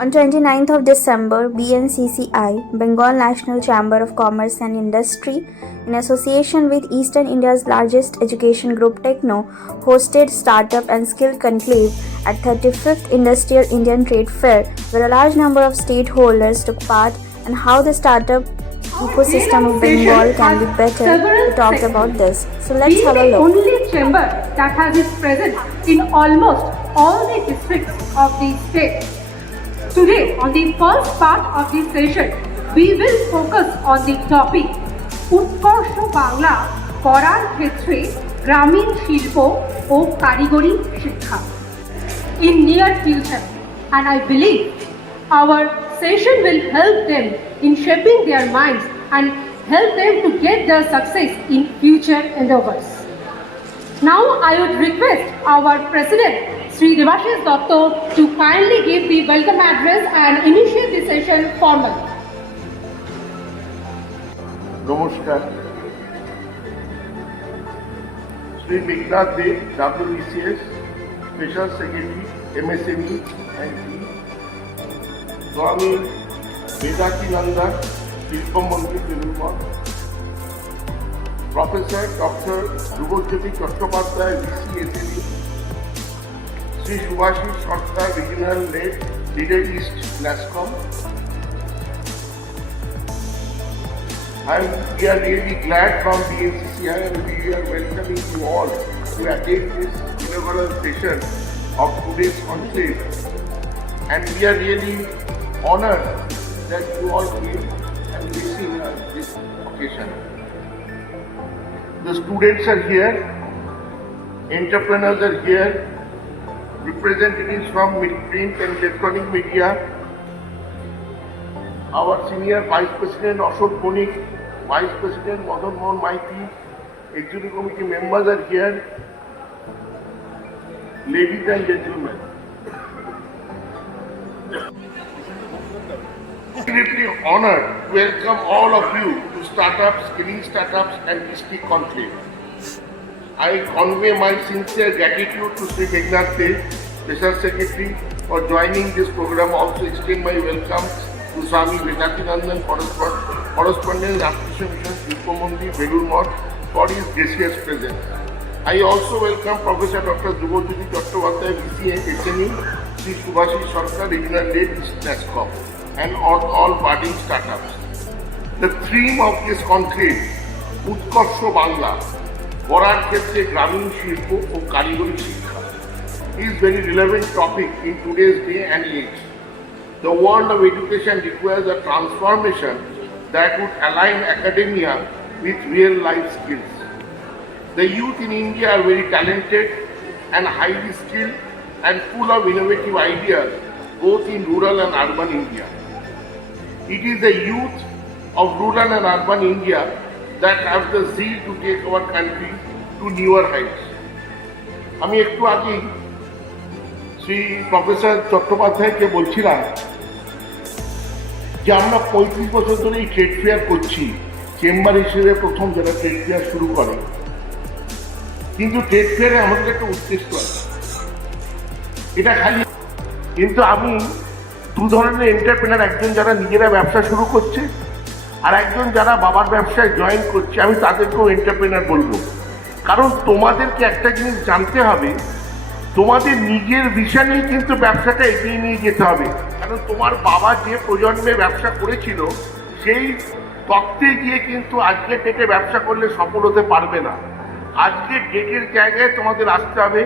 On 29th of December, BNCCI, Bengal National Chamber of Commerce and Industry, in association with Eastern India's largest education group Techno, hosted Startup and Skill Conclave at 35th Industrial Indian Trade Fair, where a large number of stakeholders took part, and how the startup ecosystem of Bengal can be better. We talked about this. So let's have a look. The only chamber that has its presence in almost all the districts of the state. Today, on the first part of this session, we will focus on the topic UTKARSH BANGLA Gorer, Khetra, Gramine, Shilpo or Karigori Sikha in near future, and I believe our session will help them in shaping their minds and help them to get their success in future endeavors. Now I would request our President Sri Devashish Dotto to kindly give the welcome address and initiate the session formally. Namaskar. Sri Meghnad De, WBCS, Special Secretary, MSME and T. Swami Vedakinanda, Shilpo Mantri, Telangana. Professor Dr. Dubojyoti Chattopadhyay, VC, Sri Subhashish Sarkar, Regional Lead, Middle East, NASCOM. We are really glad from BNCCI and we are welcoming you all to attend this inaugural session of today's conclave. And we are really honored that you all came and listening at this occasion. The students are here, entrepreneurs are here, representatives from print and electronic media, our Senior Vice President Ashok Konik, Vice President Madan Mohan Maiti, Executive Committee members are here, ladies and gentlemen. I'm deeply honored to welcome all of you to Startups, Skilling Startups and Skill Conclave. I convey my sincere gratitude to Sri Meghnad De, Special Secretary, for joining this program. Also extend my welcome to Swami Vedakinanda, Correspondent Rashtriya Mission Shilpo Mantri, Belur Math, for his gracious presence. I also welcome Professor Dr. Dubojyoti Chattopadhyay, VC and SME, Sri Subhashish Sarkar, Regional Lead, NASCOM, and all budding startups. The theme of this conclave, UTKARSH BANGLA Gorer, Khetra, Gramine, Shilpo or Karigori Sikha, is very relevant topic in today's day and age. The world of education requires a transformation that would align academia with real life skills. The youth in India are very talented and highly skilled and full of innovative ideas both in rural and urban India. It is the youth of rural and urban India that have the zeal to take our country to newer heights. আমি একটু আগেই শ্রী প্রফেসর চট্টোপাধ্যায়কে বলছিলাম যে আমরা ৩৫ বছর ধরে এই ট্রেড ফেয়ার করছি, চেম্বার হিসেবে প্রথম যারা ট্রেড ফেয়ার শুরু করে। কিন্তু ট্রেড ফেয়ারে আমাদের একটা উদ্দেশ্য আছে, এটা খালি কিন্তু আমি দু ধরনের এন্টারপ্রেনার, একজন যারা নিজেরা ব্যবসা শুরু করছে আর একজন যারা বাবার ব্যবসায় জয়েন করছে, আমি তাদেরকেও এন্টারপ্রেনার বলবো। কারণ তোমাদেরকে একটা জিনিস জানতে হবে, তোমাদের নিজের ভিশনেই কিন্তু ব্যবসাটা এগিয়ে নিয়ে যেতে হবে। কারণ তোমার বাবা যে প্রজন্মে ব্যবসা করেছিল সেই তত্ত্বে গিয়ে কিন্তু আজকের ডেটে ব্যবসা করলে সফল হতে পারবে না। আজকের ডেটের জায়গায় তোমাদের আসতে হবে,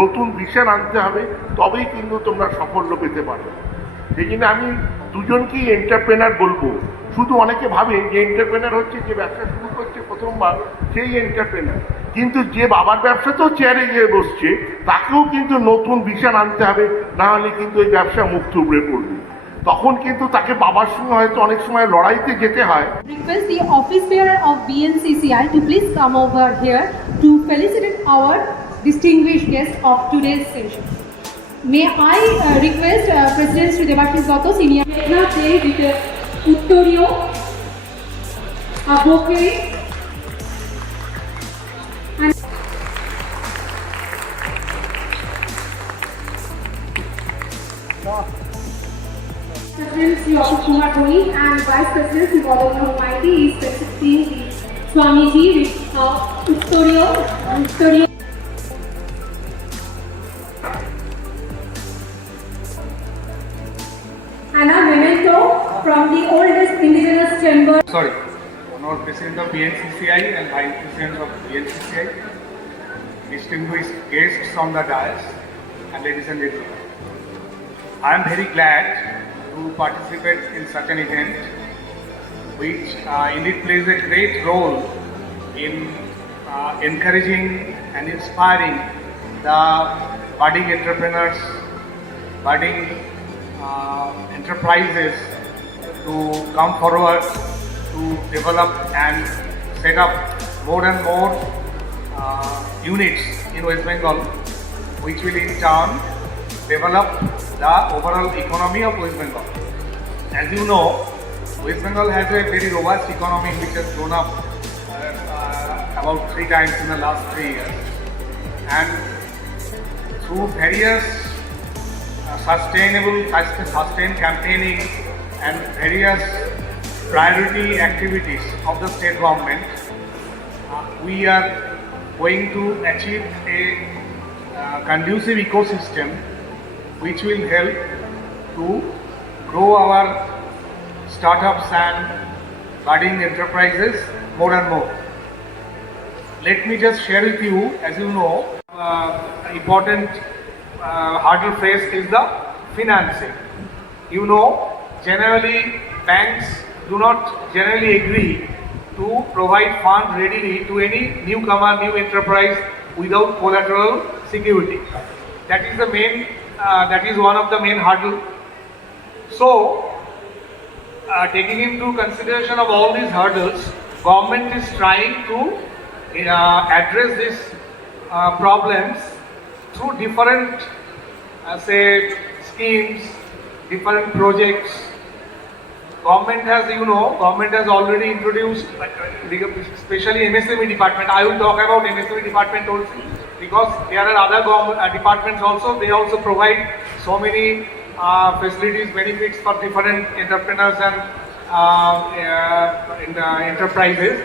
নতুন ভিশন আনতে হবে, তবেই কিন্তু তোমরা সাফল্য পেতে পারবে। সেই জন্য আমি দুজনকেই এন্টারপ্রেনার বলবো। শুধু অনেকে ভাবে যে এন্টারপ্রেনার হচ্ছে যে ব্যবসা শুরু করছে প্রথমবার সেই এন্টারপ্রেনার, কিন্তু যে বাবার ব্যবসাতেও চেয়ারে গিয়ে বসছে তাকেও কিন্তু নতুন ভিশন আনতে হবে, না হলে কিন্তু এই ব্যবসা মুখ থুবড়ে পড়বে। তখন কিন্তু তাকে বাবার সঙ্গে হয়তো অনেক সময় লড়াইতে যেতে হয়। Request the office bearer of BNCCI to please come over here to felicitate our distinguished guest of today's session. May I request President Sri Devashish Dotto, Senior Meghnad De with Uttorio, Gorer, and President Sri Kumar Dhoni and Vice President Sri Government of Mighty is presenting the Swamiji with Uttoriya. And a memento from the oldest indigenous chamber. Sorry, Honorable President of BNCCI and Vice President of BNCCI, distinguished guests on the dais, and ladies and gentlemen. I am very glad to participate in such an event, which indeed plays a great role in encouraging and inspiring the budding entrepreneurs, budding enterprises to come forward to develop and set up more and more units in West Bengal, which will in turn develop the overall economy of West Bengal. As you know, West Bengal has a very robust economy which has grown up about 3 times in the last 3 years, and through various sustained campaigning and various priority activities of the state government, we are going to achieve a conducive ecosystem which will help to grow our startups and budding enterprises more and more. Let me just share with you, as you know, important hurdle faced is the financing. You know, generally banks do not generally agree to provide funds readily to any newcomer, new enterprise without collateral security. That is the main. That is one of the main hurdles. So, taking into consideration of all these hurdles, government is trying to address these problems through different, schemes, different projects. Government has already introduced, especially MSME department. I will talk about MSME department also, because there are other government departments also. They also provide so many facilities, benefits for different entrepreneurs and enterprises.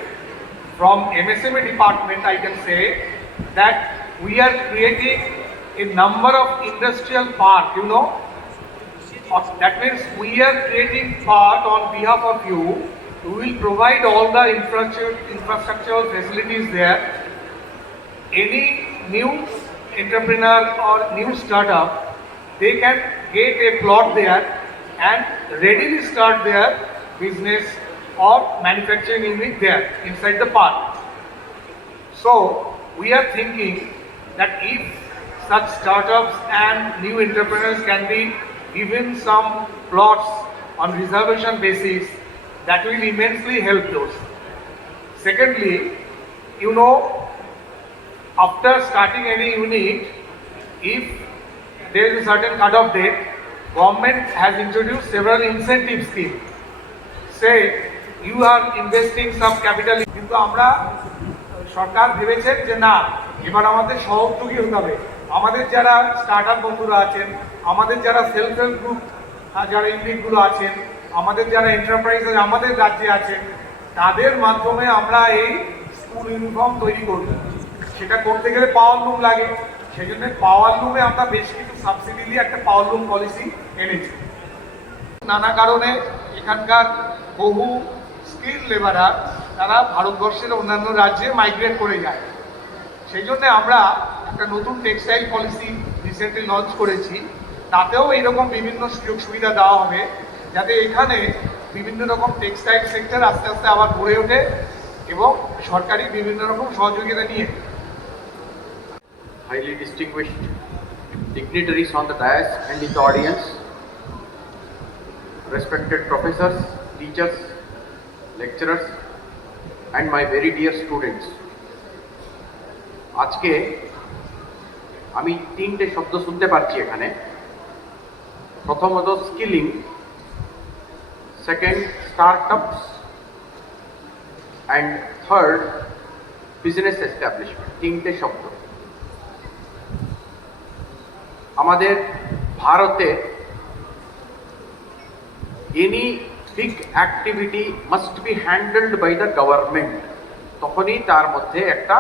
From MSME department, I can say that we are creating a number of industrial parks, That means we are creating part on behalf of you. We will provide all the infrastructural facilities there. Any new entrepreneur or new startup, they can get a plot there and readily start their business or manufacturing unit there inside the park. So we are thinking that if such startups and new entrepreneurs can be given some plots on reservation basis, that will immensely help those. Secondly, after starting any unit, if there is a certain cut-off date, government has introduced several incentive schemes. Say, you are investing some capital, কিন্তু আমরা সরকার ভেবেছেন যে না, এবার আমাদের সহযোগী হতে হবে। আমাদের যারা স্টার্টআপ বন্ধুরা আছেন, আমাদের যারা সেলফ হেল্প গ্রুপ যারা ইউনিটগুলো আছেন, আমাদের যারা এন্টারপ্রাইজ আমাদের রাজ্যে আছেন, তাদের মাধ্যমে আমরা এই স্কুল ইউনিফর্ম তৈরি করব। সেটা করতে গেলে পাওয়ার লুম লাগে, সেই জন্য পাওয়ার লুমে আমরা বেশ কিছু সাবসিডি দিয়ে একটা পাওয়ার লুম পলিসি এনেছি। নানা কারণে এখানকার বহু স্কিল লেবারার তারা ভারতবর্ষের অন্যান্য রাজ্যে মাইগ্রেট করে যায়। সেই জন্য আমরা একটা নতুন টেক্সটাইল পলিসি রিসেন্টলি লঞ্চ করেছি। তাতেও এইরকম বিভিন্ন সুযোগ সুবিধা দেওয়া হবে, যাতে এখানে বিভিন্ন রকম টেক্সটাইল সেক্টর আস্তে আস্তে আবার গড়ে ওঠে এবং সরকারি বিভিন্ন রকম সহযোগিতা নিয়ে। Highly distinguished dignitaries on the dais and in the audience, respected professors, teachers, lecturers, and my very dear students. আজকে আমি 3টে শব্দ শুনতে পাচ্ছি এখানে। প্রথমত skilling, second startups, and third business establishment. 3টে শব্দ। আমাদের ভারতে any big activity must be handled by the government, তখনই তার মধ্যে একটা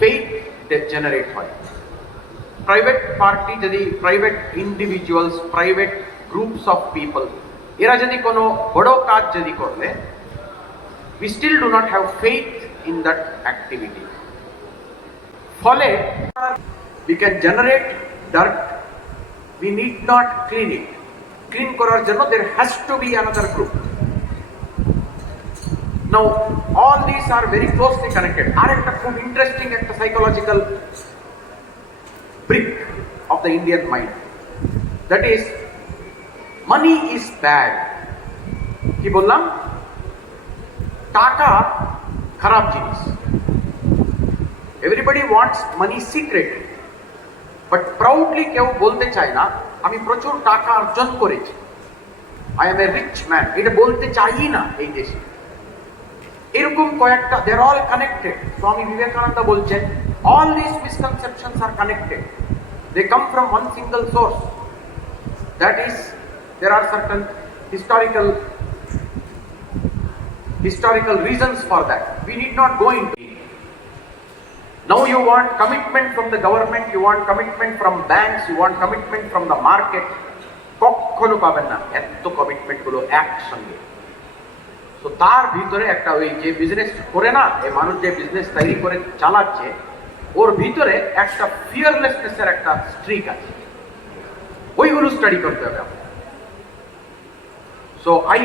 faith generate হয়। প্রাইভেট পার্টি যদি, private individuals, private groups of people এরা যদি কোনো বড় কাজ যদি করলে, we still do not have faith in that activity. ফলে we can generate dirt, we need not clean it. Clean করার জন্য there has to be another group. Now all these are very closely connected. আর একটা খুব ইন্টারেস্টিং একটা psychological brick of the Indian mind, that is money is bad. কি বললাম? টাকা খারাপ জিনিস। Everybody wants money secret, but proudly কেউ বলতে চায় না আমি প্রচুর টাকা অর্জন করেছি, I am a rich man, এটা বলতে চাই না এই দেশে। এরকম কয়েকটা, they are all connected. Swami বিবেকানন্দ বলছেন all these misconceptions are connected, they come from one single source, that is there are certain historical reasons for that. We need not go into it. Now you want commitment from the government, you want commitment from banks, you want commitment from the market, কখনো পাবেন না এত কমিটমেন্ট গুলো একসঙ্গে। তো তার ভিতরে একটা ওই যে বিজনেস করে না, এই মানুষ যে বিজনেস তৈরি করে চালাচ্ছে, ওর ভিতরে একটা ফিয়ারলেসনেসের একটা স্ট্রিক আছে, ওইগুলো স্টাডি করতে হবে। So I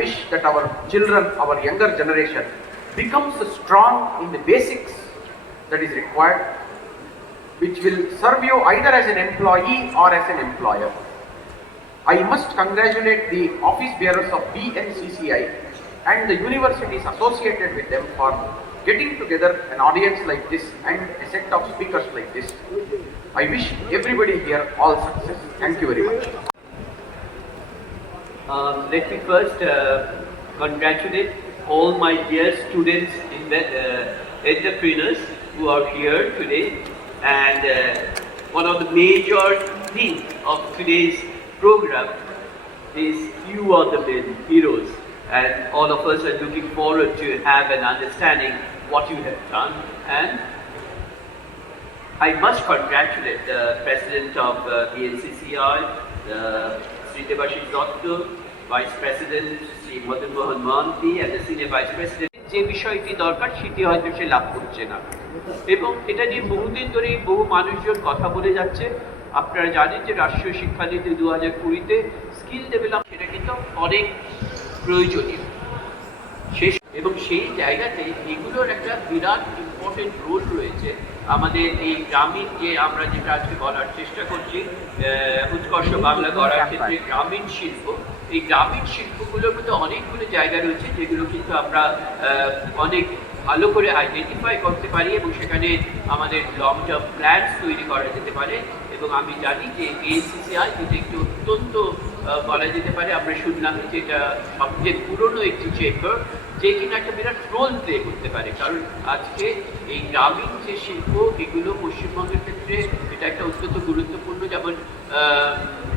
wish that our children, our younger generation becomes strong in the basics that is required, which will serve you either as an employee or as an employer. I must congratulate the office bearers of BNCCI and the universities associated with them for getting together an audience like this and a set of speakers like this. I wish everybody here all success. Thank you very much. Let me first congratulate all my dear students, entrepreneurs who are here today. And one of the major themes of today's program is you are the main heroes, and all of us are looking forward to have an understanding what you have done. And I must congratulate the president of BNCCI, Sri Devashish Dotto, Vice President Sri Madan Mohan Mohanty, and the Senior Vice President. যে বিষয়টি দরকার সেটি হয়তো সে লাভ করছে না, এবং এটা নিয়ে বহুদিন ধরেই বহু মানুষজন কথা বলে যাচ্ছে। আপনারা জানেন যে রাষ্ট্রীয় শিক্ষানীতি 2020-তে স্কিল ডেভেলপ, সেটা কিন্তু অনেক প্রয়োজনীয় শেষ, এবং সেই জায়গাতে এগুলোর একটা বিরাট ইম্পর্টেন্ট রোল রয়েছে। আমাদের এই গ্রামীণ, যে আমরা যেটা আজকে বলার চেষ্টা করছি, উৎকর্ষ বাংলা গড়ার ক্ষেত্রে গ্রামীণ শিল্প, এই গ্রামীণ শিল্পগুলোর মধ্যে অনেকগুলো জায়গা রয়েছে যেগুলো কিন্তু আমরা অনেক ভালো করে আইডেন্টিফাই করতে পারি, এবং সেখানে আমাদের লং টার্ম প্ল্যানস তৈরি করা যেতে পারে। এবং আমি জানি যে BNCCI যেটা একটি অত্যন্ত বলা যেতে পারে, আমরা শুনলাম যে এটা সবচেয়ে পুরনো একটি চেম্বার, যে কিনা একটা বিরাট রোল প্লে করতে পারে। কারণ আজকে এই গ্রামীণ যে শিল্প, এগুলো পশ্চিমবঙ্গের ক্ষেত্রে এটা একটা অত্যন্ত গুরুত্বপূর্ণ যেমন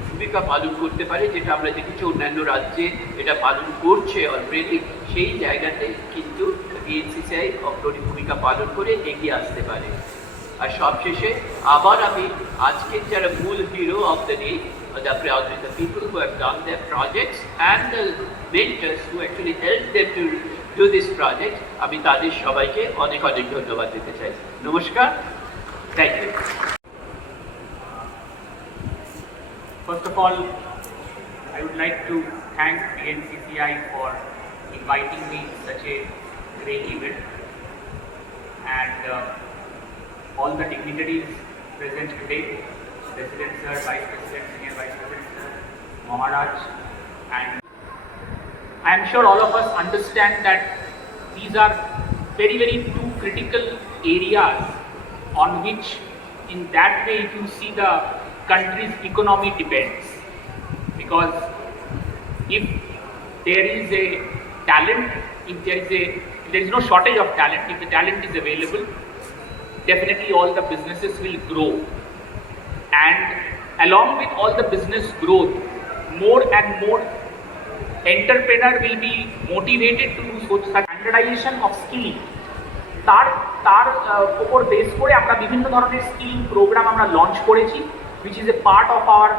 ভূমিকা পালন করতে পারে, যেটা আমরা দেখেছি অন্যান্য রাজ্যে এটা পালন করছে অলরেডি। সেই জায়গাতে কিন্তু BNCCI অগ্রণী ভূমিকা পালন করে এগিয়ে আসতে পারে। আর সবশেষে আবার আমি আজকের যারা মূল hero of the day, the people who have done their projects and the mentors who actually helped them to do this project, আমি তাদের সবাইকে অনেক অনেক ধন্যবাদ দিতে চাই। নমস্কার, thank you. First of all, I would like to thank BNCCI for inviting me to such a great event, and all the dignitaries present today, President Sir, Vice President, Senior Vice President Sir, Maharaj, and I am sure all of us understand that these are very, very two critical areas on which, in that way, if you see the country's economy depends. Because if there is a talent, if there is no shortage of talent, if the talent is available, definitely all the businesses will grow. And along with all the business growth, more and more entrepreneur will be motivated to do such standardization of skilling. তার উপর বেস করে আমরা বিভিন্ন ধরনের skilling programme আমরা লঞ্চ করেছি, which is a part of our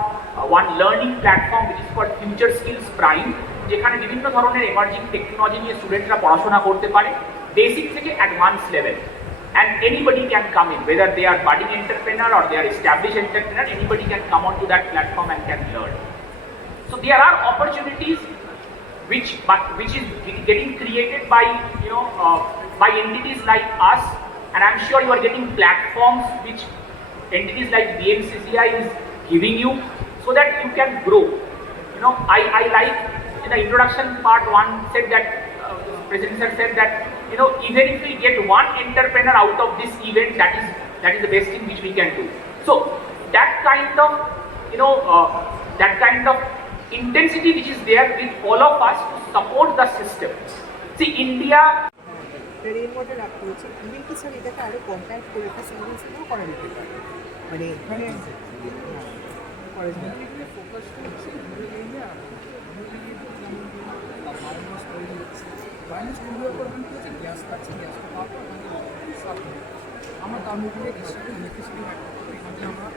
one learning platform which is called Future Skills Prime, যেখানে বিভিন্ন ধরনের এমার্জিং টেকনোলজি নিয়ে স্টুডেন্টরা পড়াশোনা করতে পারে বেসিক থেকে advance level, and anybody can come in, whether they are budding entrepreneur or they are established entrepreneur, anybody can come onto that platform and can learn. So there are opportunities which is getting created by by entities like us, and I'm sure you are getting platforms which entities like BNCCI is giving you so that you can grow. I like in the introduction part one said that President sir said that even if we get one entrepreneur out of this event, that is the best thing which we can do. So that kind of intensity which is there with all of us to support the system. See, India. Rain water রাখতে হচ্ছে, ইভেন কি স্যার এটাকে আরও কম্প্যাক্ট করে একটা single single করা যেতে পারে, মানে এখানে করা যায়। ফোকাসটা হচ্ছে বাইনাস তৈরি করবেন কি হচ্ছে গ্যাস পাচ্ছে, গ্যাসটা পাওয়ার পর আমরা তার মধ্যে ইলেকট্রিসিটি এখানে আমরা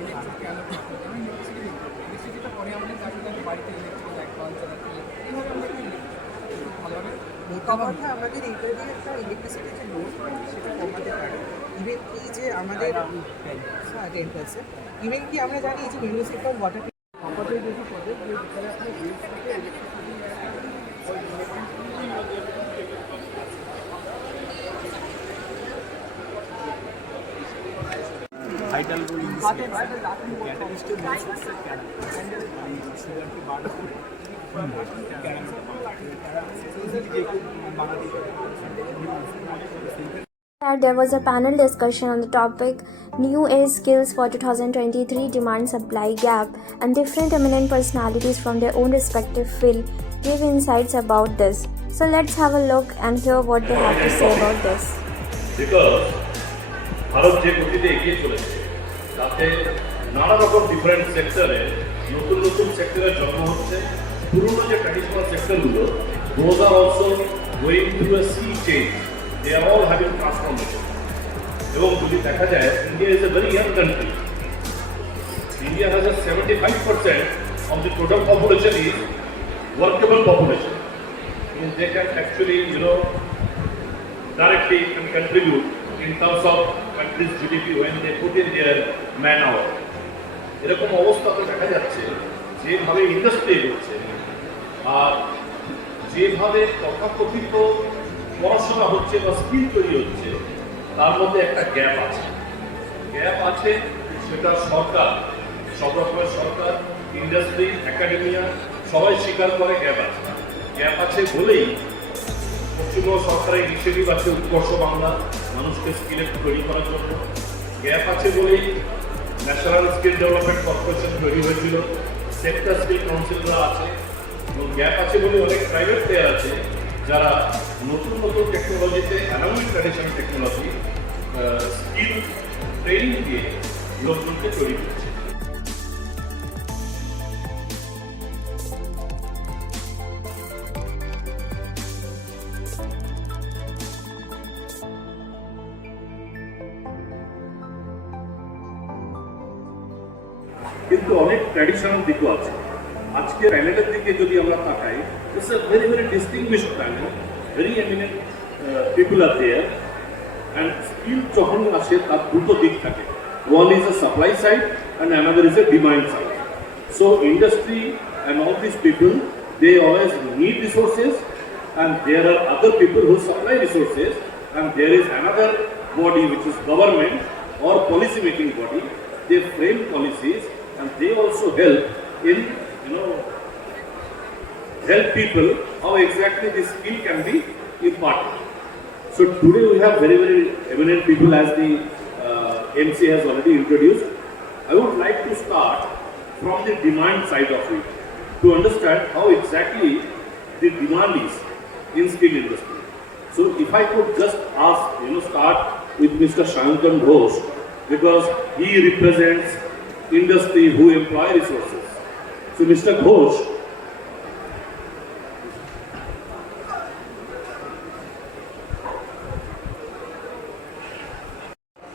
ইলেকট্রিক অ্যালোকেট করতে আমি ইলেকট্রিসিটিটা পরে আমাদের কাছে বাড়িতে ইলেকট্রিক লাইট বাল্ব চালাতে এইভাবে আমরা ভালোভাবে মোটা কথা আমাদের এইটা দিয়ে একটা ইলেকট্রিসিটির যে লোড সেটা কমাতে পারে। ইভেন কি যে আমাদের 10%, ইভেন কি আমরা জানি এই যে মিউনিসিপ্যাল ওয়াটার আমাদের বেশি প্রজেক্ট যেখানে আপনি বিল থেকে electricity vital role in this case. Catalyst to main source of sugar की बात There was a panel discussion on the topic New Age Skills for 2023 Demand Supply Gap, and different eminent personalities from their own respective field gave insights about this. So let's have a look and hear what they have to say about this. Because Bharat যে গতিতে এগিয়ে চলেছে তাতে নানা রকম ডিফারেন্ট সেক্টরে নতুন সেক্টরের জন্ম হচ্ছে। পুরনো যে ট্র্যাডিশনাল সেক্টরগুলো those are also going through a sea change. They are all having transformation. এবং যদি দেখা যায় India is a very young country. India has a 75% of the total population is workable population. Means they can actually directly can contribute in terms of country's GDP when they put in their man hour. এরকম অবস্থাতে দেখা যাচ্ছে যেভাবে ইন্ডাস্ট্রি হচ্ছে আর যেভাবে তথাকথিত পড়াশোনা হচ্ছে বা স্কিল তৈরি হচ্ছে তার মধ্যে একটা গ্যাপ আছে। সেটা সরকার, সব রকমের সরকার, ইন্ডাস্ট্রি, একাডেমিয়া সবাই স্বীকার করে গ্যাপ আছে বলেই পশ্চিমবঙ্গ সরকারের ইনিশিয়েটিভ আছে উৎকর্ষ বাংলা, মানুষকে স্কিলে তৈরি করার জন্য। গ্যাপ আছে বলেই ন্যাশনাল স্কিল ডেভেলপমেন্ট কর্পোরেশন তৈরি হয়েছিল, সেক্টর স্কিল কাউন্সিলরা আছে, এবং গ্যাপ আছে বলে অনেক প্রাইভেট প্লেয়ার আছে যারা নতুন টেকনোলজিতে analogue traditional technology skill training দিয়ে লোকজনকে তৈরি করছে। কিন্তু অনেক ট্র্যাডিশনাল দিকও আছে। আজকে প্যানেলের দিকে যদি আমরা তাকাই, it's a very distinguished panel, very eminent people are there, and skill যখন আসে তার দুটো দিক থাকে, one is a supply side and another is a demand side. So industry and all this people they always need resources, and there are other people who supply resources, and there is another body which is government or policy making body. They frame policies and they also help in help people how exactly this skill can be imparted. So today we have very eminent people as the MC has already introduced. I would like to start from the demand side of it to understand how exactly the demand is in skill industry. So if I could just ask, start with Mr. Shankar Ghosh, because he represents industry who employ resources. So Mr. Ghosh,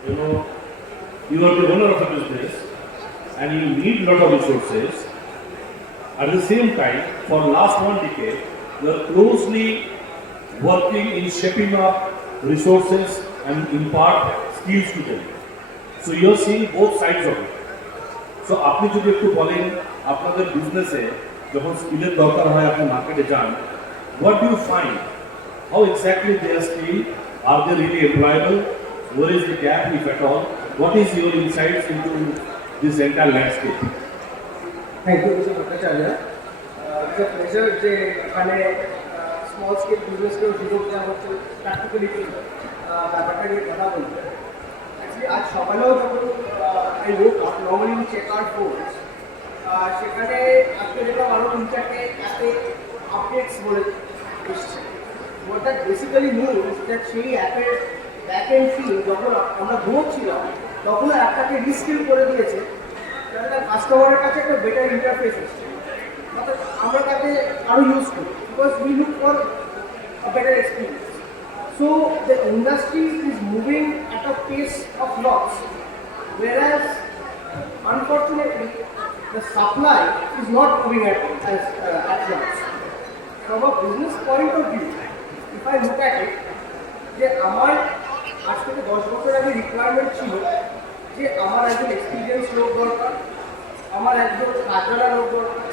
you know, you are the owner of a business and you need a lot of resources. At the same time, for last 1 decade, you are closely working in shaping up resources and impart skills to them. So you are seeing both sides of it. So আপনি যদি একটু বলেন আপনাদের বিজনেসে যখন স্কিলের দরকার হয় আপনি মার্কেটে যান, what do you find? How exactly they are skilled? Are they really employable? Where is the gap, if at all? What is your insights into this entire landscape? Thank you, Mr. Bhattacharya. It's a pleasure যে এখানে small scale বিজনেসকেও সুযোগ দেওয়া হচ্ছে প্র্যাকটিক্যালি ব্যাপারটা নিয়ে কথা বলতে। অ্যাকচুয়ালি আজ সকালেও যখন I woke up normally we check our phones, সেখানে আজকে দেখলাম আরও 3-4টে অ্যাপে আপডেটস বলে এসছে। What that basically means that সেই অ্যাপের ব্যাক এন্ড টিম যখন আমরা ঘুমোচ্ছিলাম তখন অ্যাপটাকে রিস্কিল করে দিয়েছে, কাস্টমারের কাছে একটা বেটার ইন্টারফেস এসছে, অর্থাৎ আমরা তাকে আরও ইউজ করি because we look for a better experience. So the industry is moving at a pace of lots, whereas unfortunately the supply is not moving at lots. From a business point of view, if I look at it, যে আমার আজ থেকে 10 বছর আগে রিকোয়ারমেন্ট ছিল যে আমার একজন এক্সপিরিয়েন্স লোক দরকার, আমার একজন কাজরা লোক দরকার,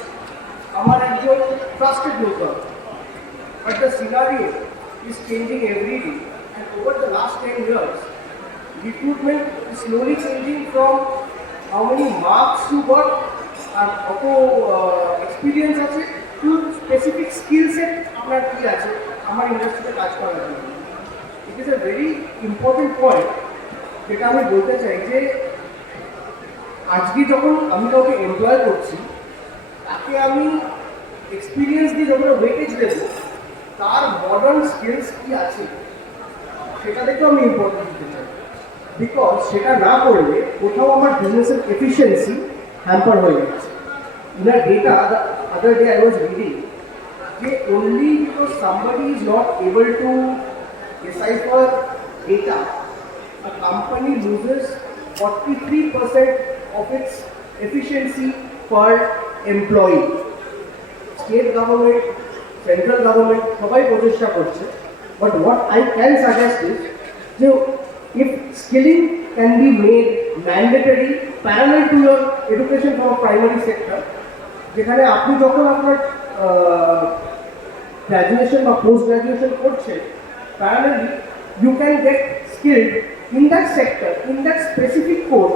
আমার একজন ট্রাস্টেড লোক দরকার। But the scenario is changing every day and over the last 10 years, recruitment is slowly changing from how many marks you got আর কত এক্সপিরিয়েন্স আছে টু স্পেসিফিক স্কিল সেট আপনার কী আছে আমার ইন্ডাস্ট্রিতে কাজ করার জন্য। It is a very important point যেটা আমি বলতে চাই যে আজকে যখন আমি কাউকে এমপ্লয় করছি তাকে আমি এক্সপিরিয়েন্স দিয়ে যখন ওয়েটেজ দেবো তার মডার্ন স্কিলস কী আছে সেটা দেখেও আমি ইম্পর্টেন্স দিতে চাই, বিকজ সেটা না করলে কোথাও আমার বিজনেসের এফিসিয়েন্সি হ্যাম্পার হয়ে যাচ্ছে। In a data the other day I was reading যে only because somebody is not able to decipher data, a company loses 43% of its efficiency per employee. State government, central government, সবাই প্রচেষ্টা করছে, but what I can suggest is যে if skilling can be made mandatory parallel to your education from primary sector, যেখানে আপনি যখন আপনার graduation বা post graduation করছেন parallelly you can get skilled in that sector in that specific course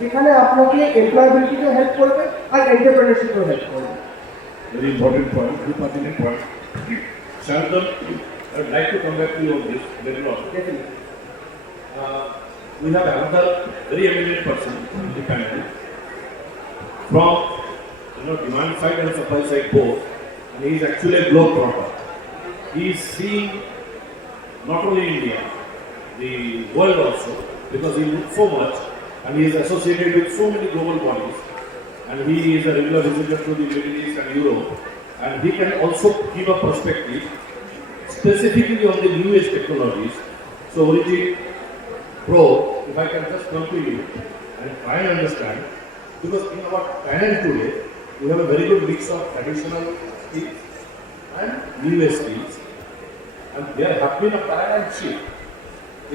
যেখানে আপনাকে এমপ্লয়াবিলিটিতে হেল্প করবে আর এন্টারপ্রেনারশিপেও হেল্প করবে। Very important point, very pertinent point. Shardan, I would like to come back to you on this later on. Definitely. We have another very eminent person in the country from demand side and supply side both, and he is actually a globetrotter. He is seeing not only India, the world also, because he looks so much and he is associated with so many global bodies, and he is a regular visitor to the Middle East and Europe, and he can also give a perspective specifically on the newest technologies. So Origi Pro, if I can just come to you and try and understand, because in our panel today, we have a very good mix of traditional skills and new skills, and there have been a paradigm shift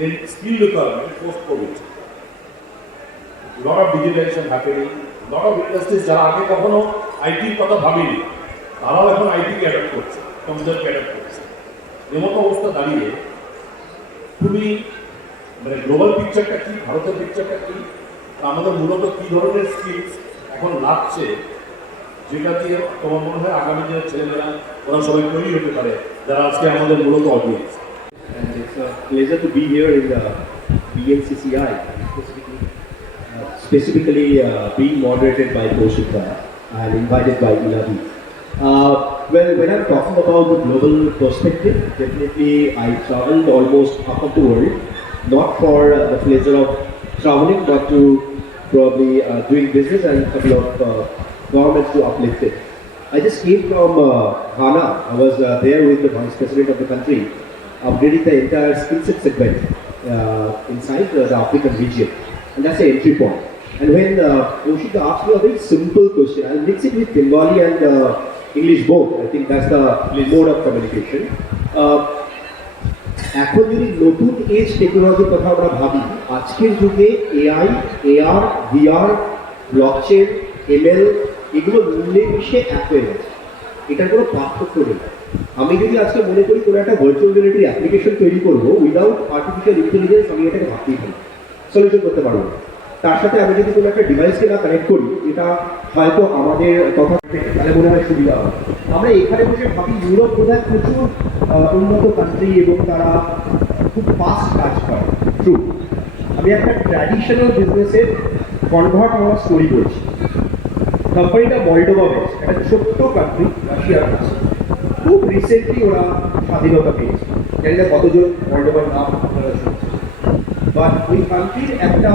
in skill requirement post-COVID. A lot of digitalization happening, a lot of industries যারা আগে কখনো আইটির কথা ভাবেনি তারাও এখন আইটিকে অ্যাডাপ্ট করছে, কম্পিউটারকে অ্যাডাপ্ট করছে। এমন অবস্থা দাঁড়িয়ে তুমি মানে গ্লোবাল পিকচারটা কি, ভারতের পিকচারটা কি, আমাদের মূলত কী ধরনের স্কিলস এখন লাগছে যেটা দিয়ে তোমার মনে হয় আগামী দিনের ছেলেমেয়েরা ওরা সবাই তৈরি হতে পারে যারা আজকে আমাদের মূলত audience. And it's a pleasure to be here in the BNCCI, specifically being moderated by Koshika and invited by Ilavi. Well, when I'm talking about the global perspective, definitely I traveled almost half of the world, not for the pleasure of traveling, but to probably doing business and a couple of governments to uplift it. I just came from Ghana. I was there with the vice president of the country, upgrading the entire skill set segment inside the African region. And that's the entry point. And when Oshika asked me a very simple question, I'll mix it with Bengali and English both. I think that's the mode of communication. এখন যদি নতুন এজ টেকনোলজির কথা আমরা ভাবি, আজকের যুগে AI, AR, VR, blockchain, ML এগুলো মিলেমিশে এক হয়ে গেছে। এটার কোনো পার্থক্য নেই। আমি যদি আজকে মনে করি কোনো একটা ভার্চুয়াল রিয়েলিটির অ্যাপ্লিকেশন তৈরি করবো, উইদাউট আর্টিফিশিয়াল ইন্টেলিজেন্স আমি এটাকে ভাবতেই পারি, সলিউশন করতে পারবো না। তার সাথে আমি যদি কোনো একটা ডিভাইসকে না কানেক্ট করি, এটা হয়তো আমাদের কথা তাহলে মনে হয় সুবিধা হবে। আমরা এখানে বসে ভাবি ইউরোপ বোধহয় প্রচুর উন্নত কান্ট্রি এবং তারা খুব ফাস্ট কাজ করে। ট্রু। আমি একটা ট্র্যাডিশনাল বিজনেসের কনভার্ট হওয়ার স্টোরি বলছি। কোম্পানিটা মলডোভা বেস, একটা ছোট্ট কান্ট্রি, রাশিয়ার কাছে। খুব রিসেন্টলি ওরা স্বাধীনতা পেয়েছে। জানি না কতজন মলডোভার নাম আপনারা শুনছেন, বাট ওই কান্ট্রির একটা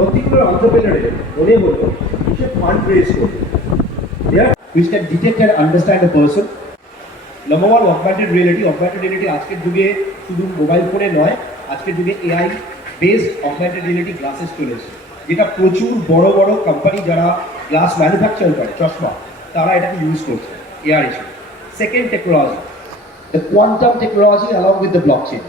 particular entrepreneur মনে হলো সে ফান্ড রেজ করবে, which can detect and understand a person. Number one, augmented reality আজকের যুগে শুধু মোবাইল ফোনে নয়, আজকের যুগে AI based augmented reality glasses চলে এসেছে, যেটা প্রচুর বড় বড় কোম্পানি যারা গ্লাস ম্যানুফ্যাকচার করে, চশমা, তারা এটাকে ইউজ করছে এআর হিসেবে। Second technology, the quantum technology along with the blockchain.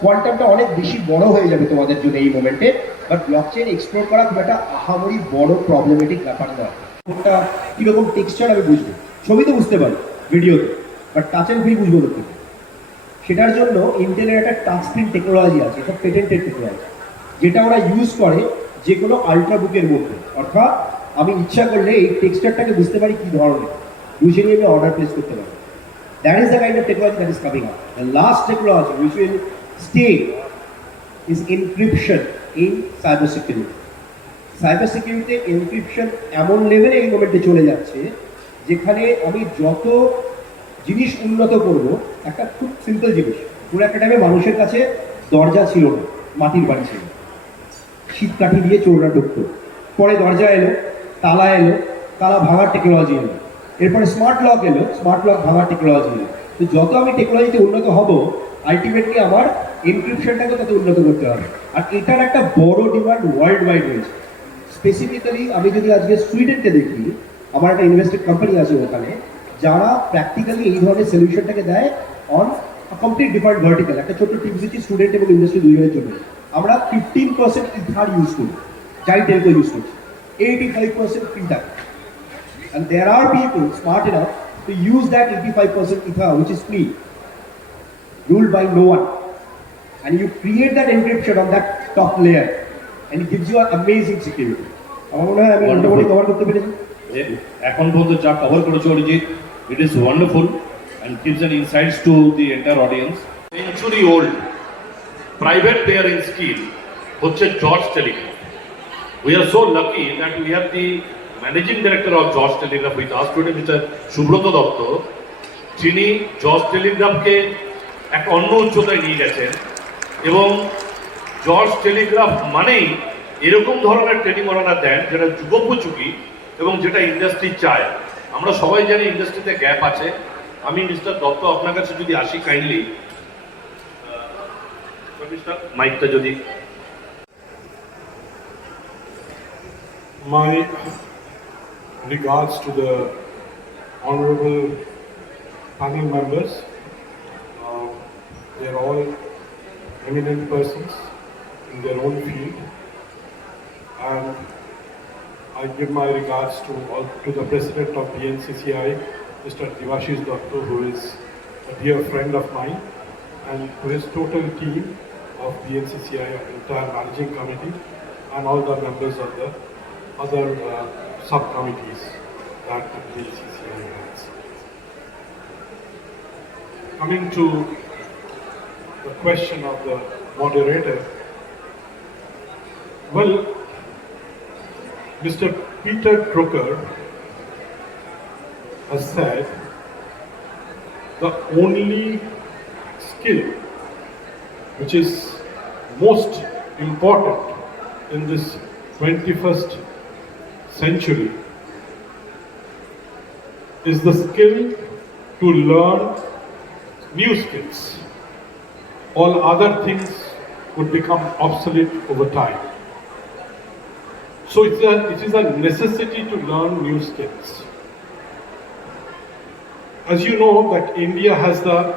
কোয়ান্টামটা অনেক বেশি বড় হয়ে যাবে তোমাদের জন্য এই মোমেন্টে, বাট ব্লকচেন এক্সপ্লোর করা খুব একটা আহামরি বড় প্রবলেমেটিক ব্যাপার নয়। কোনটা কীরকম টেক্সচার আমি বুঝবো, ছবি তো বুঝতে পারি ভিডিওতে, বাট টাচ অ্যান্ড ফিল বুঝবো না। সেটার জন্য ইন্টেলের একটা টাচ স্ক্রিন টেকনোলজি আছে, এটা পেটেন্টেড টেকনোলজি, যেটা ওরা ইউজ করে যে কোনো আল্ট্রাবুকের মধ্যে। অর্থাৎ আমি ইচ্ছা করলে এই টেক্সচারটাকে বুঝতে পারি কী ধরনের, বুঝে নিয়ে আমি অর্ডার প্লেস করতে পারি। That is the kind of technology that is coming up. The last technology which will stay is encryption in cyber security. Cyber security encryption এমন লেভেলে এই মোমেন্টে চলে যাচ্ছে যেখানে আমি যত জিনিস উন্নত করব, একটা খুব সিম্পল জিনিস, পুরো একটা টাইমে মানুষের কাছে দরজা ছিল না, মাটির বাড়ি ছিল, শীতকাঠি দিয়ে চোররা ঢুকতো। পরে দরজা এলো, তালা এলো, তালা ভাঙার টেকনোলজি এলো, এরপরে স্মার্ট লক এলো, স্মার্ট লক ভাঙার টেকনোলজি এলো। তো যত আমি টেকনোলজিতে উন্নত হব, আলটিমেটলি আমার এনক্রিপশনটাকে তত উন্নত করতে হবে। আর এটার একটা বড় ডিমান্ড ওয়ার্ল্ড ওয়াইড রয়েছে। স্পেসিফিক্যালি আমি যদি আজকে সুইডেনকে দেখি, আমার একটা ইনভেস্টেড কোম্পানি আছে ওখানে, যারা প্র্যাকটিক্যালি এই ধরনের সলিউশনটাকে দেয় অন কমপ্লিট ডিফারেন্ট ভার্টিক্যাল। একটা ছোট্ট টিপস দিচ্ছি স্টুডেন্ট এবং ইন্ডাস্ট্রি দুজনের জন্য। আমরা 15% ইথার ইউজ করি, যাই টেলকো ইউজ করছি, 85% ফ্রি থাকে। And there are people smart enough to use that 85% ether, which is free, ruled by no one, and you create that encryption on that top layer, and it gives you an amazing security. আমার মনে হয় আমি মোটামুটি কভার করতে পেরেছি। এখন পর্যন্ত যা কভার করেছে Arijit, it is wonderful and gives an insights to the entire audience. Century old private player in skill হচ্ছে George Telegraph. We are so lucky that we have the managing director of George Telegraph with us today, Mr. Subrata দত্ত, যিনি জর্জ টেলিগ্রাফকে এক অন্য উচ্চতায় নিয়ে গেছেন। এবং George Telegraph মানেই এরকম ধরনের ট্রেনিং ওনারা দেন যেটা যুগোপযোগী এবং যেটা ইন্ডাস্ট্রি চায়। আমরা সবাই জানি ইন্ডাস্ট্রিতে গ্যাপ আছে। আমি মিস্টার দত্ত আপনার কাছে যদি আসি কাইন্ডলি, মাইকটা যদি। My regards to the honorable panel members. They're all eminent persons in their own field, and I give my regards to the president of BNCCI, Mr. Devashish Dotto, who is a dear friend of mine, and to his total team of BNCCI, entire managing committee, and all the members of the other subcommittees that the BNCCI has. Coming to the question of the moderator, well, Mr. Peter Drucker has said the only skill which is most important in this 21st century is the skill to learn new skills. All other things would become obsolete over time. So it is a necessity to learn new skills. As you know that India has the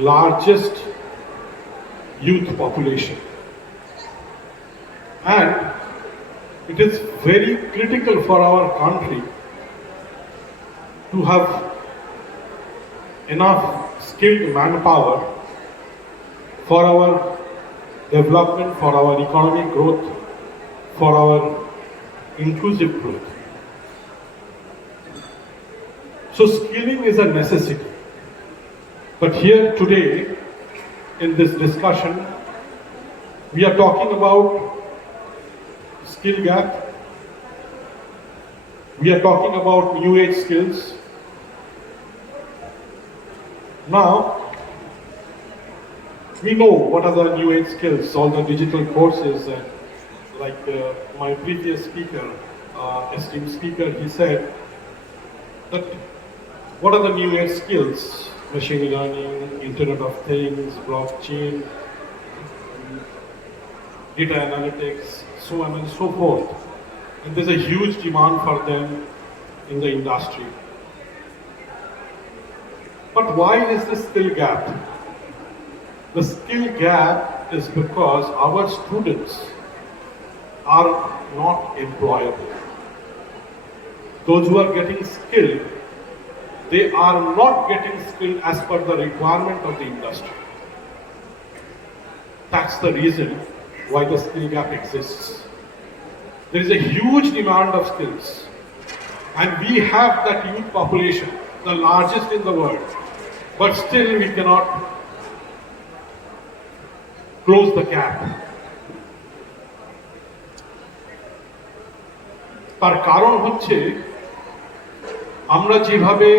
largest youth population, and it is very critical for our country to have enough skilled manpower for our development, for our economic growth, for our inclusive growth. So skilling is a necessity. But here today, in this discussion, we are talking about skill gap. We are talking about new age skills. Now, we know what are the new age skills, all the digital courses, and like my previous speaker, esteemed speaker, he said that what are the new age skills? Machine learning, Internet of Things, blockchain, data analytics, so on and so forth. And there's a huge demand for them in the industry. But why is the skill gap? The skill gap is because our students are not employable. Those who are getting skilled, they are not getting skilled as per the requirement of the industry. That's the reason why the skill gap exists. There is a huge demand of skills, and we have that youth population, the largest in the world, but still we cannot close the gap. তার কারণ হচ্ছে আমরা যেভাবে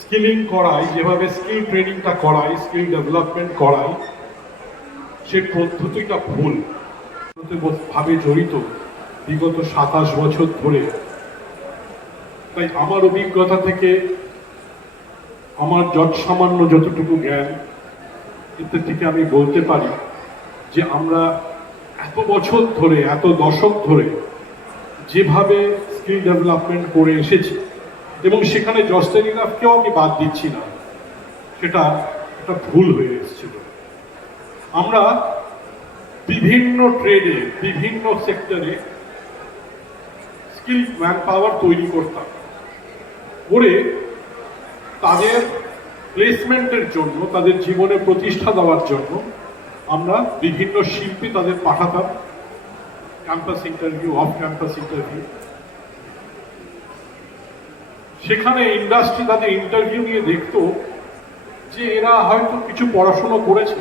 স্কিলিং করাই, যেভাবে স্কিল ট্রেনিংটা করাই, skill development করাই, সে পদ্ধতিটা ভুল ভাবে জড়িত বিগত 27 বছর ধরে। তাই আমার অভিজ্ঞতা থেকে আমার সামান্য যতটুকু জ্ঞান, এতে থেকে আমি বলতে পারি যে আমরা এত বছর ধরে, এত দশক ধরে যেভাবে স্কিল ডেভেলপমেন্ট করে এসেছি, এবং সেখানে জস্টেনিনাফকেও আমি বাদ দিচ্ছি না, সেটা একটা ভুল হয়ে এসেছিল। আমরা বিভিন্ন ট্রেডে, বিভিন্ন সেক্টরে স্কিল ম্যান পাওয়ার তৈরি করতাম, করে তাদের প্লেসমেন্টের জন্য, তাদের জীবনে প্রতিষ্ঠা দেওয়ার জন্য আমরা বিভিন্ন শিল্পে তাদের পাঠাতাম, campus interview, off campus interview. সেখানে ইন্ডাস্ট্রি তাদের ইন্টারভিউ নিয়ে দেখতো যে এরা হয়তো কিছু পড়াশোনা করেছে,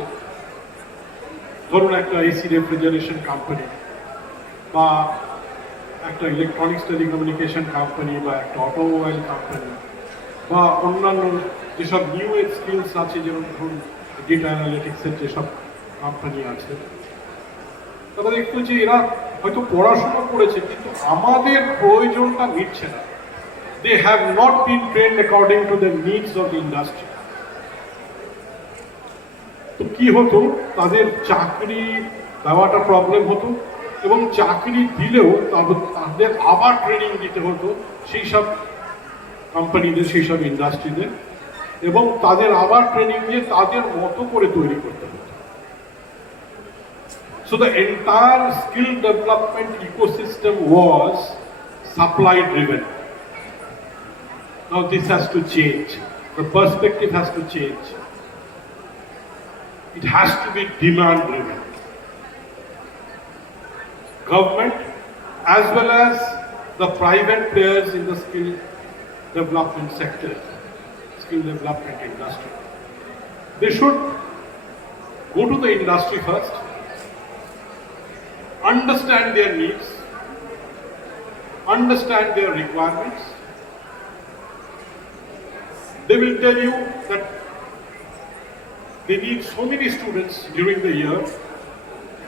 ধরুন একটা এসি রেফ্রিজারেশন কোম্পানি বা একটা ইলেকট্রনিক্স টেলিকমিউনিকেশন কোম্পানি বা একটা অটোমোবাইল কোম্পানি বা অন্যান্য যেসব নিউ এজ স্কিলস আছে, যেমন ধরুন ডেটা অ্যানালিটিক্সের যেসব কোম্পানি আছে, তারা দেখতো যে এরা হয়তো পড়াশোনা করেছে কিন্তু আমাদের প্রয়োজনটা মিটছে না। They have not been trained according to the needs of the industry. তো কি হতো, তাদের চাকরি দেওয়াটা প্রবলেম হতো, এবং চাকরি দিলেও তাদের আবার ট্রেনিং দিতে হতো সেই সব কোম্পানিদের, সেই সব ইন্ডাস্ট্রিদের, এবং তাদের আবার ট্রেনিং দিয়ে তাদের মতো করে তৈরি করতে হতো। So the entire skill development ecosystem was supply driven. Now this has to change. The perspective has to change. It has to be demand driven. Government as well as the private players in the skill development sector, skill development industry, they should go to the industry first, understand their needs, understand their requirements. They will tell you that they need so many students during the year,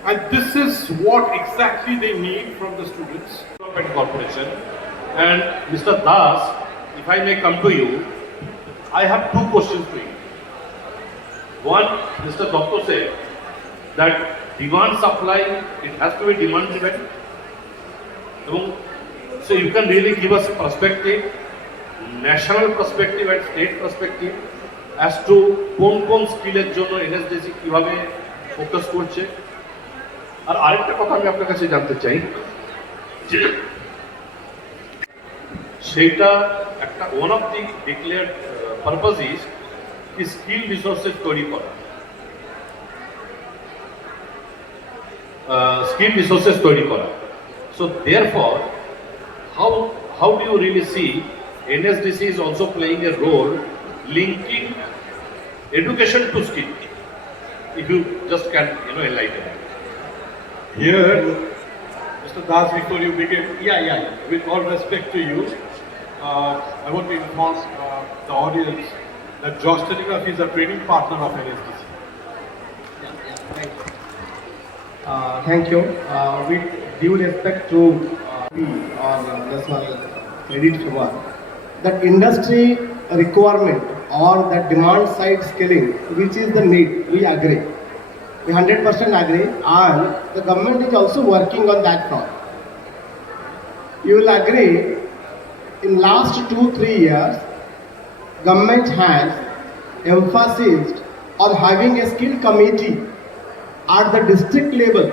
and this is what exactly they need from the students. Corporation, and Mr. Das if I may come to you, I have two questions to you. One, Mr. Doctor said that demand supply, it has to be demand driven. So you can really give us a perspective, national perspective and state perspective as to কোন স্কিলের জন্য এনএসডিসি কিভাবে ফোকাস করছে। আর আরেকটা কথা আমি আপনার কাছে জানতে চাই যে সেইটা একটা one of the declared purpose is কি স্কিল রিসোর্সেস তৈরি করা, স্কিল রিসোর্সেস তৈরি করা। So therefore how do you really see NSDC is also playing a role linking education to skill? If you just can, enlighten. Here, Mr. Das, before you begin, with all respect to you, I want to inform the audience that Josh Telegraph is a training partner of NSDC. Thank you. With due respect to or national credit for that industry requirement or that demand side scaling, which is the need, we agree. We 100% agree, and the government is also working on that front. You will agree, in last 2-3 years, government has emphasized on having a skill committee at the district level,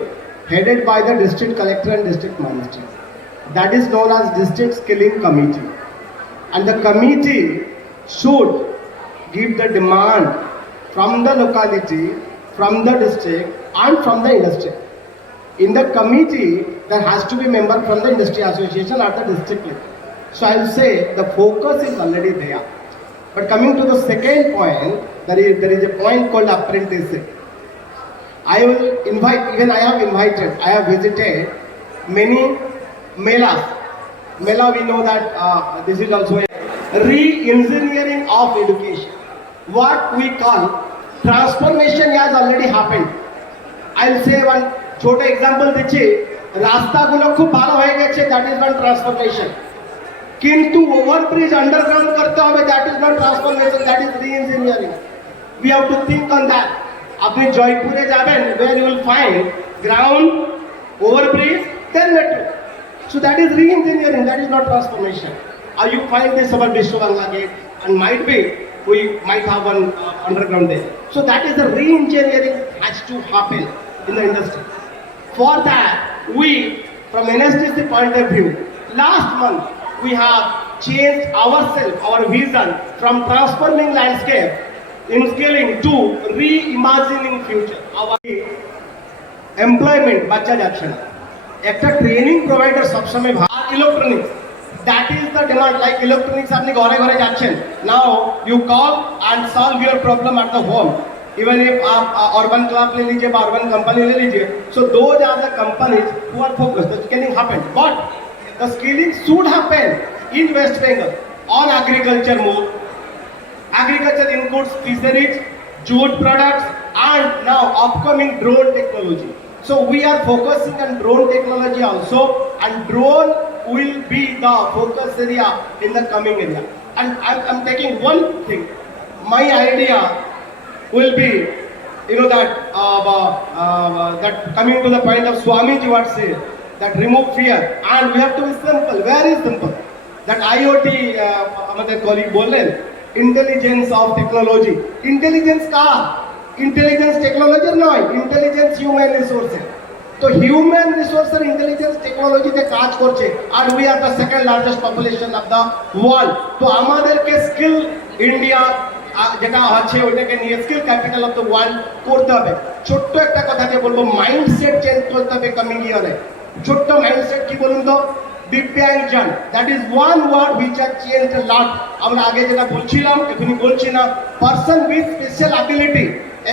headed by the district collector and district magistrate. That is known as district skilling committee. And the committee should give the demand from the locality, from the district and from the industry. In the committee, there has to be member from the industry association at the district level. So I will say the focus is already there. But coming to the second point, there is a point called apprenticeship. I will invite, even I have visited many melas. Mela, we know that this is also a re-engineering of education. What we call transformation has already happened. I'll say one short example দিচ্ছি, রাস্তাগুলো খুব ভালো হয়ে গেছে, that is not transformation. কিন্তু overbridge underground করতে হবে, that is not transformation, that is re-engineering. We have to think on that. আপনি জয়পুরে যাবেন, where you will find ground, overbridge, then metro. So that is re-engineering, that is not transformation. You find this about Bangla Gate, and might be we might have one underground there. So that is the re-engineering has to happen in the industry. For that, we, from NSDC point of view, last month we have changed ourselves, our vision from transforming landscape in scaling to reimagining future. Our employment বাচ্চা যাচ্ছে না, একটা training provider সবসময় electronics, that is the demand. Like electronics, আপনি ঘরে ঘরে যাচ্ছেন, now you call and solve your problem at the home. Even if आप urban club ले लीजिए, urban company ले लीजिए, so those are the companies who are focused. The scaling happened, but the scaling should happen in West Bengal on agriculture more. Agriculture includes fisheries, jute products, and now upcoming drone technology. So we are focusing on drone technology also, and drone will be the focus area in the coming area. And I'm taking one thing. My idea will be, that coming to the point of Swamiji what said, that remove fear, and we have to be simple, very simple. That IoT, আমাদের colleague বললেন, intelligence of technology. Intelligence কার? Intelligence technology নয়, intelligence human resources. তো human রিসোর্সের intelligence টেকনোলজিতে কাজ করছে, আর we are the second largest population of the world. তো আমাদেরকে স্কিল ইন্ডিয়া যেটা আছে ওইটাকে নিয়ে skill capital of the world করতে হবে। ছোট্ট একটা কথাকে বলবো, মাইন্ডসেট চেঞ্জ করতে হবে কামিং ইয়ারে। ছোট্ট মাইন্ডসেট কি বলুন তো? Divyangjan, that is one word which has changed a lot. আমরা আগে যেটা বলছিলাম এখনই বলছি না, পারসন উইথ স্পেশাল অ্যাবিলিটি।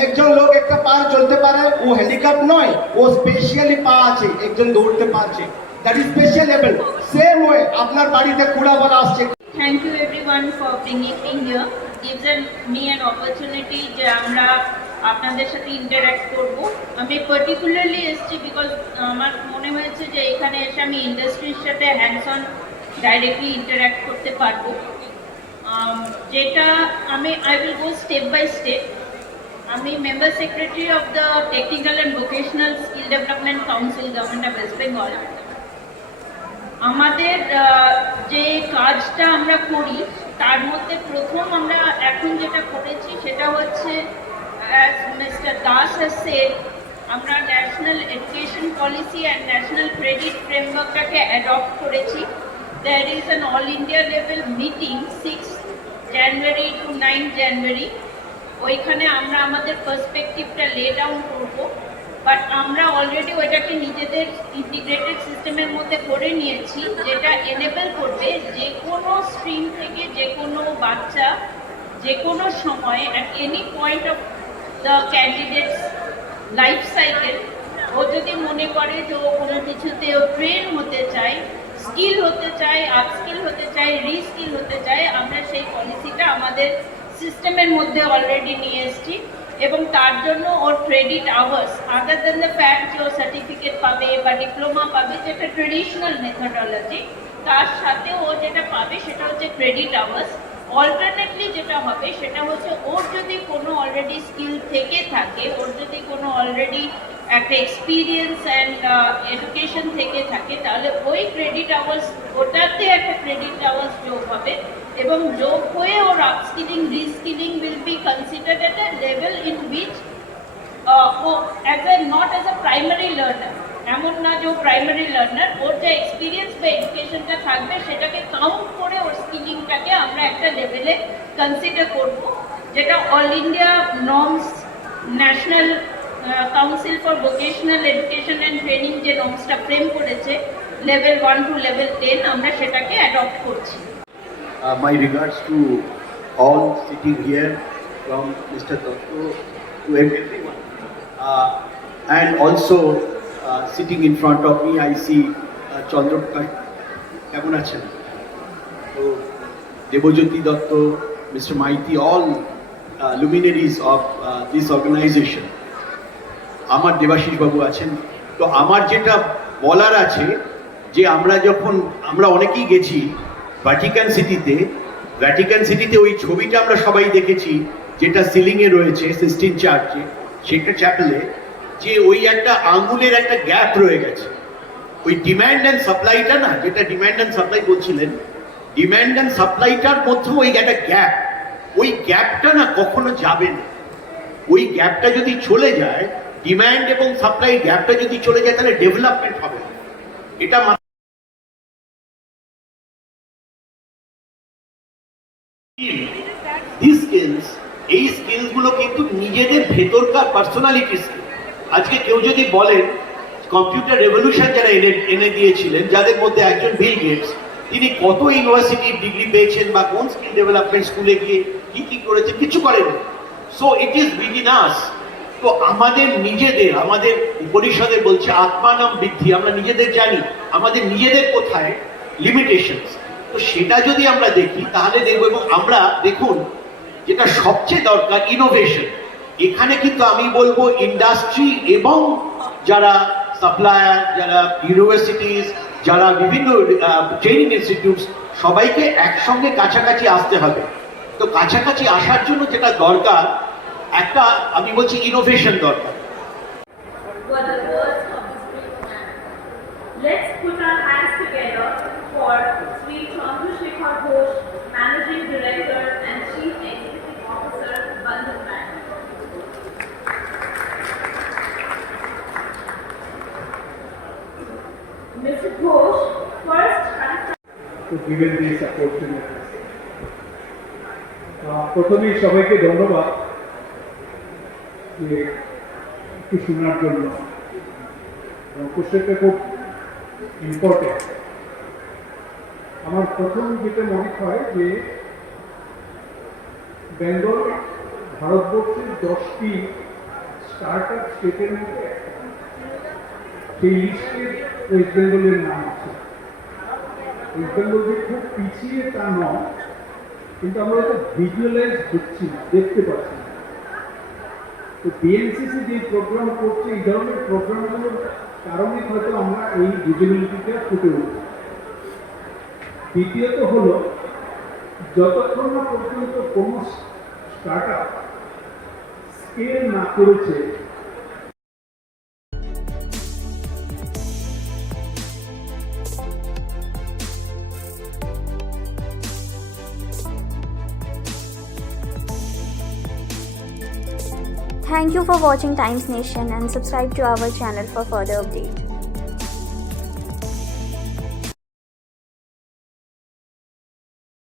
একজন লোক একটা পা চলতে পারে, ও হ্যান্ডিক্যাপ নয়, ও স্পেশালি পা আছে, একজন দৌড়তে পারছে, that is special level. Same way আপনার বাড়িতে কুড়া বলা আসছে। Thank you everyone for bringing me here. Gives me an opportunity যে আমরা আপনাদের সাথে ইন্টারঅ্যাক্ট করব। আমি পার্টিকুলারলি এসেছি বিকজ আমার মনে হয়েছে যে এখানে এসে আমি ইন্ডাস্ট্রির সাথে হ্যান্ডস অন ডাইরেক্টলি ইন্টারঅ্যাক্ট করতে পারবো। যেটা I will go step by step. আমি member secretary of the technical and vocational skill development council government of West Bengal. আমাদের যে কাজটা আমরা করি তার মধ্যে প্রথম আমরা এখন যেটা করেছি সেটা হচ্ছে, as Mr. Das has said, আমরা national education policy and national credit ফ্রেমওয়ার্কটাকে অ্যাডপ্ট করেছি। There is an all India level meeting 6 January to 9 January. ওইখানে আমরা আমাদের পার্সপেক্টিভটা লে ডাউন করব, বাট আমরা অলরেডি ওইটাকে নিজেদের ইন্টিগ্রেটেড সিস্টেমের মধ্যে করে নিয়েছি, যেটা এনেবল করবে যে কোনো স্ট্রিম থেকে যে কোনো বাচ্চা যে কোনো সময় at any point of the candidate's life cycle ও যদি মনে করে যে ও কোনো কিছুতে ও ট্রেন হতে চায়, স্কিল হতে চায়, আপস্কিল হতে চায়, রিস্কিল হতে চায়, আমরা সেই পলিসিটা আমাদের সিস্টেমের মধ্যে অলরেডি নিয়ে এসেছি। এবং তার জন্য ওর credit hours, other than the fact যে ও সার্টিফিকেট পাবে বা ডিপ্লোমা পাবে যেটা ট্রেডিশনাল মেথডোলজি, তার সাথে ও যেটা পাবে সেটা হচ্ছে ক্রেডিট আওয়ার্স। অল্টারনেটলি যেটা হবে সেটা হচ্ছে ওর যদি কোনো অলরেডি স্কিল থেকে থাকে, ওর যদি কোনো অলরেডি একটা এক্সপিরিয়েন্স অ্যান্ড এডুকেশন থেকে থাকে, তাহলে ওই ক্রেডিট আওয়ার্স ওটাতে একটা ক্রেডিট আওয়ার্স যোগ হবে এবং যোগ হয়ে ওর upskilling reskilling will be considered at a level in which ও not as a primary learner, এমন না যে ও প্রাইমারি লার্নার, ওর যে এক্সপিরিয়েন্স বা এডুকেশনটা থাকবে সেটাকে কাউন্ট করে ওর স্কিলিংটাকে আমরা একটা লেভেলে কনসিডার করব, যেটা all India norms national council for vocational education and training যে নর্মসটা ফ্রেম করেছে লেভেল 1 to level 10, আমরা সেটাকে অ্যাডপ্ট করছি। My regards to all sitting here, from Mr. Dotto to everyone. And also sitting in front of me, I see Chandra Kemon achen. So Debojyoti Dotto, Mr. Maiti, all luminaries of this organization. আমার দেবাশিস বাবু আছেন। তো আমার যেটা বলার আছে যে আমরা অনেকেই গেছি ভ্যাটিকান সিটিতে ওই ছবিটা আমরা সবাই দেখেছি যেটা সিলিংয়ে রয়েছে সিস্টিন চার্চে, সেটা চ্যাপেলে, যে ওই একটা আঙ্গুলের একটা গ্যাপ রয়ে গেছে। ওই ডিম্যান্ড অ্যান্ড সাপ্লাইটা না, যেটা ডিম্যান্ড অ্যান্ড সাপ্লাই বলছিলেন, ডিম্যান্ড অ্যান্ড সাপ্লাইটার মধ্যে ওই একটা গ্যাপ, ওই গ্যাপটা না কখনো যাবে না। ওই গ্যাপটা যদি চলে যায়, ডিম্যান্ড এবং সাপ্লাই গ্যাপটা যদি চলে যায়, তাহলে ডেভেলপমেন্ট হবে না। এটা এই স্কিলসগুলো কিন্তু নিজেদের ভেতরকার পার্সোনালিটি স্কিল। আজকে কেউ যদি বলেন কম্পিউটার রেভলিউশন যারা এনে দিয়েছিলেন, যাদের মধ্যে একজন বিল গেটস, তিনি কত ইউনিভার্সিটির ডিগ্রি পেয়েছেন বা কোন স্কিল ডেভেলপমেন্ট স্কুলে গিয়ে কি করেছেন, কিছু করেনি। সো ইট ইজ উইদিন আস। তো আমাদের নিজেদের, আমাদের উপনিষদে বলছে আত্মানাম বৃদ্ধি, আমরা নিজেদের জানি আমাদের নিজেদের কোথায় লিমিটেশনস। তো সেটা যদি আমরা দেখি তাহলে দেখবো, এবং আমরা দেখুন যেটা সবচেয়ে দরকার ইনোভেশন। এখানে কিন্তু আমি বলবো ইন্ডাস্ট্রি এবং যারা সাপ্লায়ার, যারা ইউনিভার্সিটিস, যারা বিভিন্ন ট্রেনিং ইনস্টিটিউটস, সবাইকে একসঙ্গে কাছাকাছি আসতে হবে। তো কাছাকাছি আসার জন্য যেটা দরকার, একটা আমি বলছি ইনোভেশন দরকার। Let's put our hands together for Sri Chandrasekhar Ghosh, Managing Director and Chief Executive Officer, Bandhan Bank. Mr. Ghosh, first to given this opportunity. প্রথমেই সবাইকে ধন্যবাদ যে একটু শোনার জন্য। কোশ্চেনটা খুব ইম্পর্টেন্ট। আমার প্রথম যেটা মনে হয় যে বেঙ্গল ভারতবর্ষের 10টি স্টার্ট আপ স্টেটের মধ্যে সেই লিস্টে ওয়েস্ট বেঙ্গলের নাম আছে। ওয়েস্ট বেঙ্গল যে খুব পিছিয়ে তা নয়, কিন্তু আমরা এটা ভিজুয়ালাইজ করছি না, দেখতে পাচ্ছি না। তো বিএনসিসি যে প্রোগ্রাম করছে, এই ধরনের প্রোগ্রামগুলোর কারণে হয়তো আমরা এই ভিজিবিলিটিটা ফুটে উঠছি। দ্বিতীয়ত হলো যতক্ষণ না পর্যন্ত কোনো স্টার্ট আপ স্কেল না করেছে Thank you for watching Times Nation and subscribe to our channel for further update.